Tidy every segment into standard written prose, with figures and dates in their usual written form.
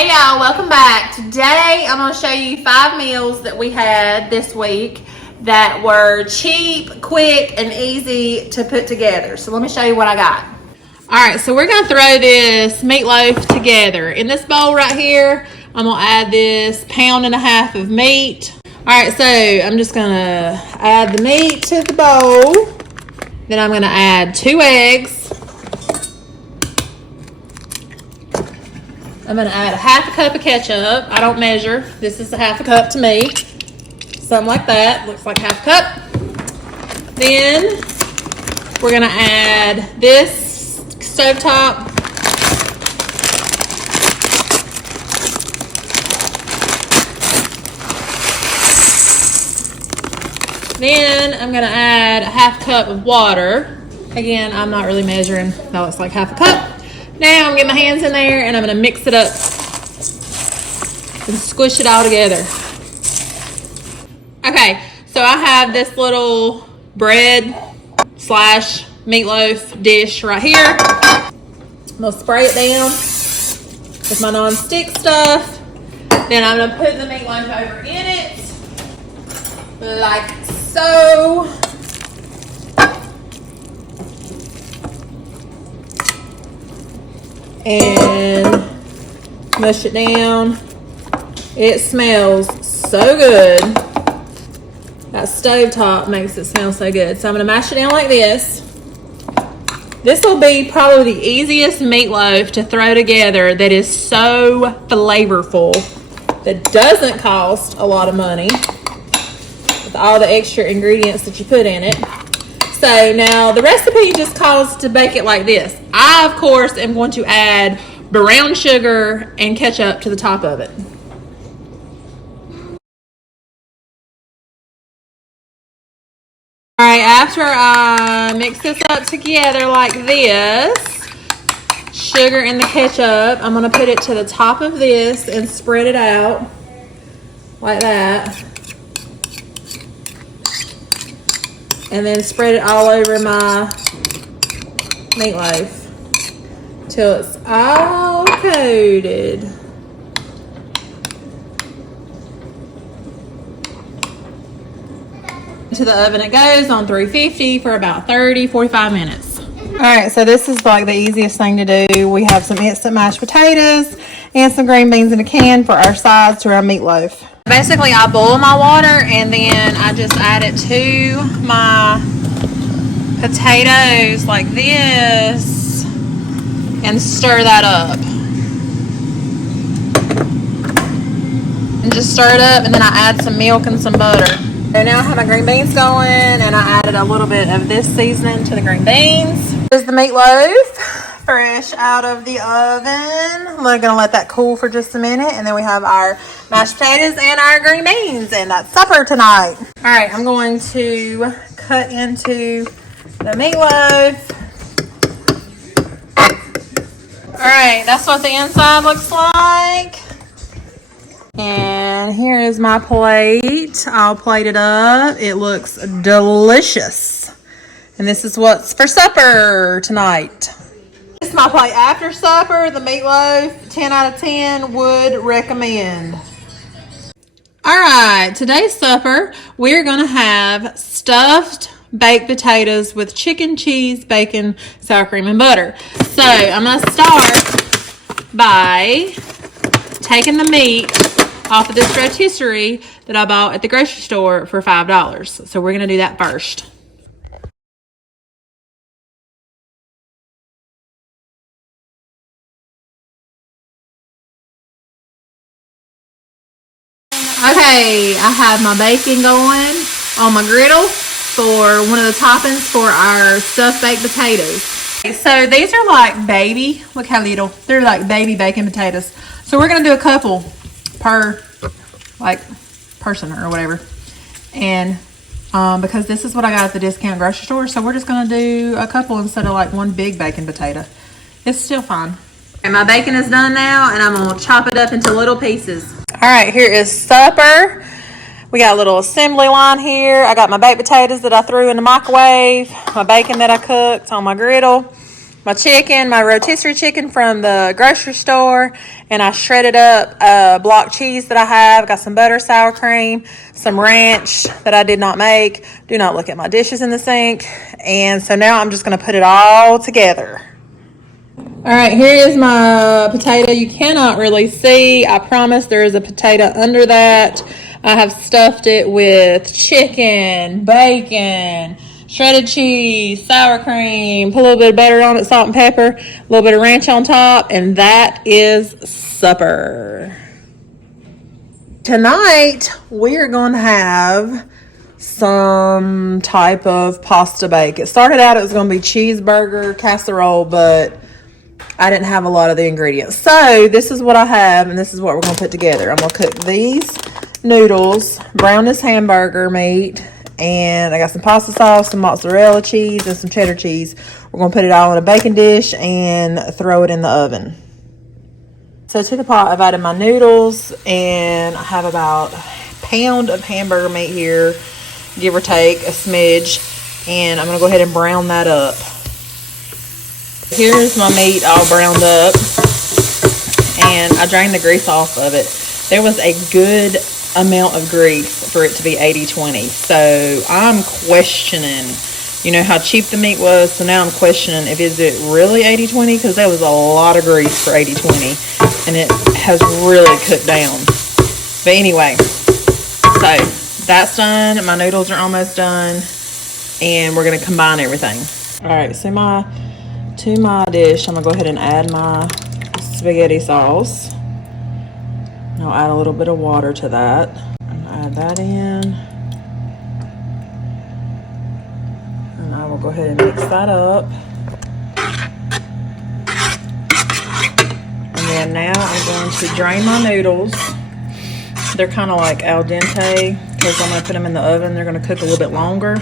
Hey y'all, welcome back. Today I'm going to show you 5 meals that we had this week that were cheap, quick, and easy to put together. So let me show you what I got. Alright, so we're going to throw this meatloaf together. In this bowl right here, I'm going to add this 1.5 pounds of meat. Alright, so I'm just going to add the meat to the bowl. Then I'm going to add 2 eggs. I'm going to add 1/2 cup of ketchup. I don't measure. This is 1/2 cup to me. Something like that. Looks like 1/2 cup. Then we're going to add this stovetop. Then I'm going to add 1/2 cup of water. Again, I'm not really measuring. That looks like 1/2 cup. Now I'm getting my hands in there and I'm going to mix it up and squish it all together. Okay, so I have this little bread / meatloaf dish right here. I'm going to spray it down with my non-stick stuff. Then I'm going to put the meatloaf over in it like so. And mush it down. It smells so good. That stovetop makes it smell so good. So I'm going to mash it down like this. This will be probably the easiest meatloaf to throw together that is so flavorful, that doesn't cost a lot of money with all the extra ingredients that you put in it. So now the recipe just calls to bake it like this. I, of course, am going to add brown sugar and ketchup to the top of it. All right, after I mix this up together like this, sugar and the ketchup, I'm going to put it to the top of this and spread it out like that. And then spread it all over my meatloaf till it's all coated. To the oven it goes on 350 for about 30-45 minutes. Alright, so this is like the easiest thing to do. We have some instant mashed potatoes and some green beans in a can for our sides to our meatloaf. Basically, I boil my water and then I just add it to my potatoes like this and stir that up. And just stir it up, and then I add some milk and some butter. So now I have my green beans going, and I added a little bit of this seasoning to the green beans. Here's the meatloaf. Fresh out of the oven. We're gonna let that cool for just a minute, and then we have our mashed potatoes and our green beans, and that's supper tonight. All right, I'm going to cut into the meatloaf. All right, that's what the inside looks like. And here is my plate. I'll plate it up. It looks delicious. And this is what's for supper tonight. This is my plate after supper. The meatloaf, 10 out of 10, would recommend. All right, today's supper, we're going to have stuffed baked potatoes with chicken, cheese, bacon, sour cream, and butter. So I'm going to start by taking the meat off of this rotisserie that I bought at the grocery store for $5. So we're going to do that first. Okay, I have my bacon going on my griddle for one of the toppings for our stuffed baked potatoes. So these are like baby, look how little, they're like baby bacon potatoes. So we're going to do a couple per like person or whatever. And because this is what I got at the discount grocery store, so we're just going to do a couple instead of like one big bacon potato. It's still fine. Okay, my bacon is done now, and I'm going to chop it up into little pieces. All right, here is supper. We got a little assembly line here. I got my baked potatoes that I threw in the microwave, my bacon that I cooked on my griddle, my chicken, my rotisserie chicken from the grocery store, and I shredded up block cheese that I have. Got some butter, sour cream, some ranch that I did not make. Do not look at my dishes in the sink. And so now I'm just going to put it all together. All right, here is my potato. You cannot really see. I promise there is a potato under that. I have stuffed it with chicken, bacon, shredded cheese, sour cream, put a little bit of butter on it, salt and pepper, a little bit of ranch on top, and that is supper. Tonight, we are going to have some type of pasta bake. It started out, it was going to be cheeseburger casserole, but I didn't have a lot of the ingredients. So this is what I have, and this is what we're going to put together. I'm going to cook these noodles, brown this hamburger meat, and I got some pasta sauce, some mozzarella cheese, and some cheddar cheese. We're going to put it all in a baking dish and throw it in the oven. So to the pot, I've added my noodles, and I have about a pound of hamburger meat here, give or take a smidge, and I'm going to go ahead and brown that up. Here's my meat all browned up, and I drained the grease off of it. There was a good amount of grease for it to be 80-20, so I'm questioning, you know how cheap the meat was, so now I'm questioning if is it really 80-20, because there was a lot of grease for 80-20, and it has really cooked down. But anyway, so that's done. My noodles are almost done, and we're going to combine everything. All right, so to my dish, I'm going to go ahead and add my spaghetti sauce. I'll add a little bit of water to that. And add that in. And I will go ahead and mix that up. And then now I'm going to drain my noodles. They're kind of like al dente because I'm going to put them in the oven. They're going to cook a little bit longer.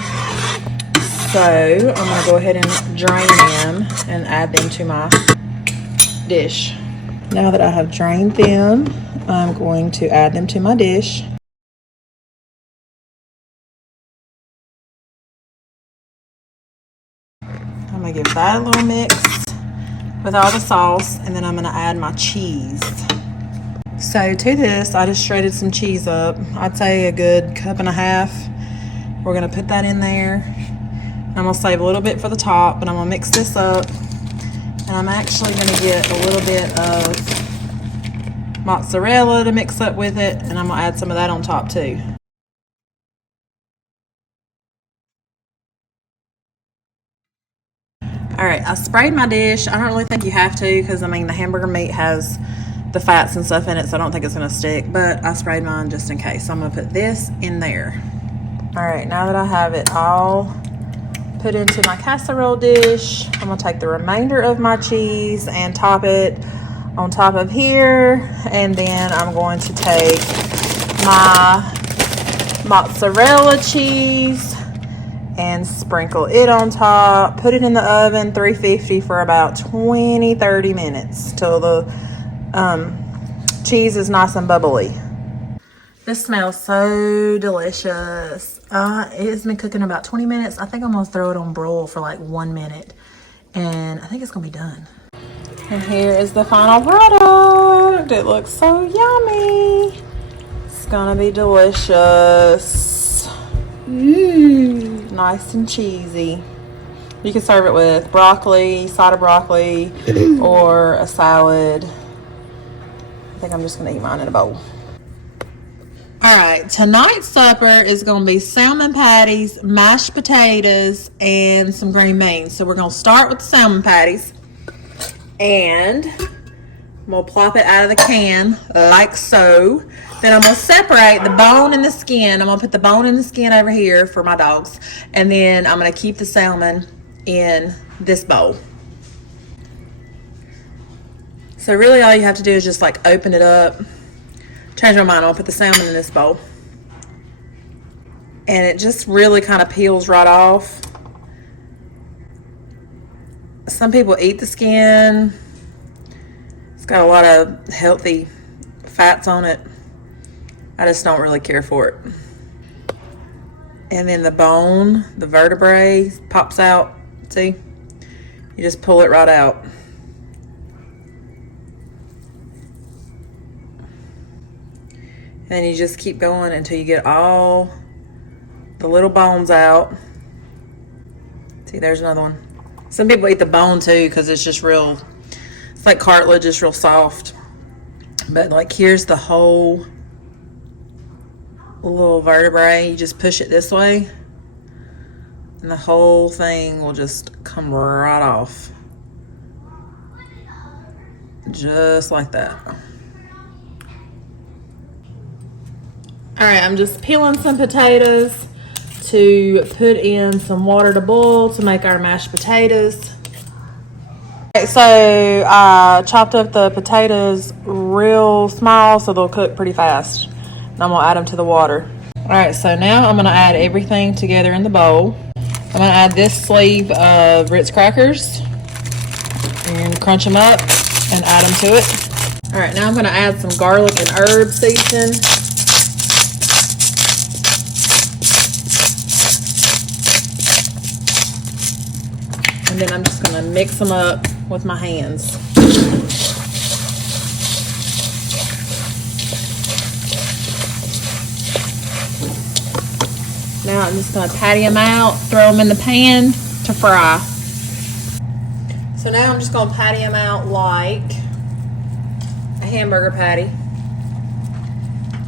So I'm going to go ahead and drain them and add them to my dish. Now that I have drained them, I'm going to add them to my dish. I'm going to give that a little mix with all the sauce, and then I'm going to add my cheese. So to this, I just shredded some cheese up. I'd say a good cup and a half. We're going to put that in there. I'm going to save a little bit for the top, but I'm going to mix this up. And I'm actually going to get a little bit of mozzarella to mix up with it. And I'm going to add some of that on top too. Alright, I sprayed my dish. I don't really think you have to because, I mean, the hamburger meat has the fats and stuff in it, so I don't think it's going to stick. But I sprayed mine just in case. So I'm going to put this in there. Alright, now that I have it all put into my casserole dish, I'm going to take the remainder of my cheese and top it on top of here, and then I'm going to take my mozzarella cheese and sprinkle it on top, put it in the oven 350 for about 20-30 minutes till the cheese is nice and bubbly. This smells so delicious. It has been cooking about 20 minutes. I think I'm going to throw it on broil for like 1 minute. And I think it's going to be done. And here is the final product. It looks so yummy. It's going to be delicious. Nice and cheesy. You can serve it with broccoli, side of broccoli, or a salad. I think I'm just going to eat mine in a bowl. Alright, tonight's supper is going to be salmon patties, mashed potatoes, and some green beans. So we're going to start with the salmon patties. And we'll plop it out of the can like so. Then I'm going to separate the bone and the skin. I'm going to put the bone and the skin over here for my dogs. And then I'm going to keep the salmon in this bowl. So really all you have to do is just like open it up. Change my mind, I'll put the salmon in this bowl. And it just really kind of peels right off. Some people eat the skin. It's got a lot of healthy fats on it. I just don't really care for it. And then the bone, the vertebrae pops out. See? You just pull it right out. And you just keep going until you get all the little bones out. See, there's another one. Some people eat the bone too because it's just real, it's like cartilage, it's real soft. But like here's the whole little vertebrae. You just push it this way and the whole thing will just come right off. Just like that. Alright, I'm just peeling some potatoes to put in some water to boil to make our mashed potatoes. Okay, so I chopped up the potatoes real small so they'll cook pretty fast. And I'm going to add them to the water. Alright, so now I'm going to add everything together in the bowl. I'm going to add this sleeve of Ritz crackers and crunch them up and add them to it. Alright, now I'm going to add some garlic and herb seasoning. And then I'm just going to mix them up with my hands. Now I'm just going to patty them out, throw them in the pan to fry. So now I'm just going to patty them out like a hamburger patty.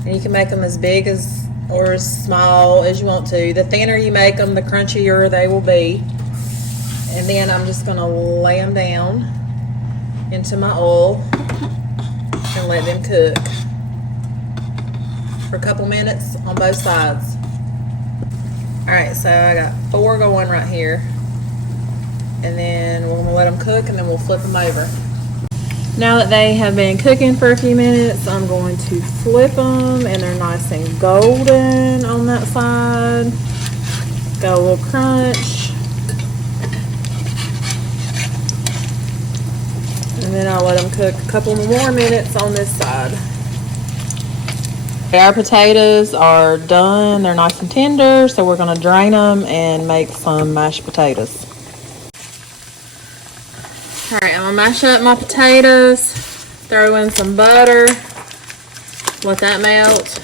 And you can make them as big as or as small as you want to. The thinner you make them, the crunchier they will be. And then I'm just going to lay them down into my oil and let them cook for a couple minutes on both sides. Alright, so I got 4 going right here. And then we're going to let them cook and then we'll flip them over. Now that they have been cooking for a few minutes, I'm going to flip them and they're nice and golden on that side. Got a little crunch. And then I'll let them cook a couple more minutes on this side. Our potatoes are done. They're nice and tender, so we're going to drain them and make some mashed potatoes. Alright, I'm going to mash up my potatoes, throw in some butter, let that melt,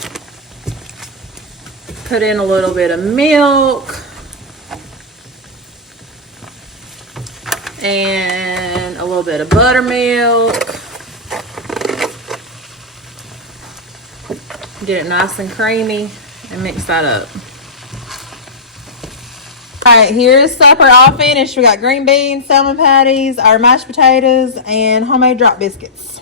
put in a little bit of milk, and a little bit of buttermilk. Get it nice and creamy and mix that up. Alright, here's supper all finished. We got green beans, salmon patties, our mashed potatoes, and homemade drop biscuits.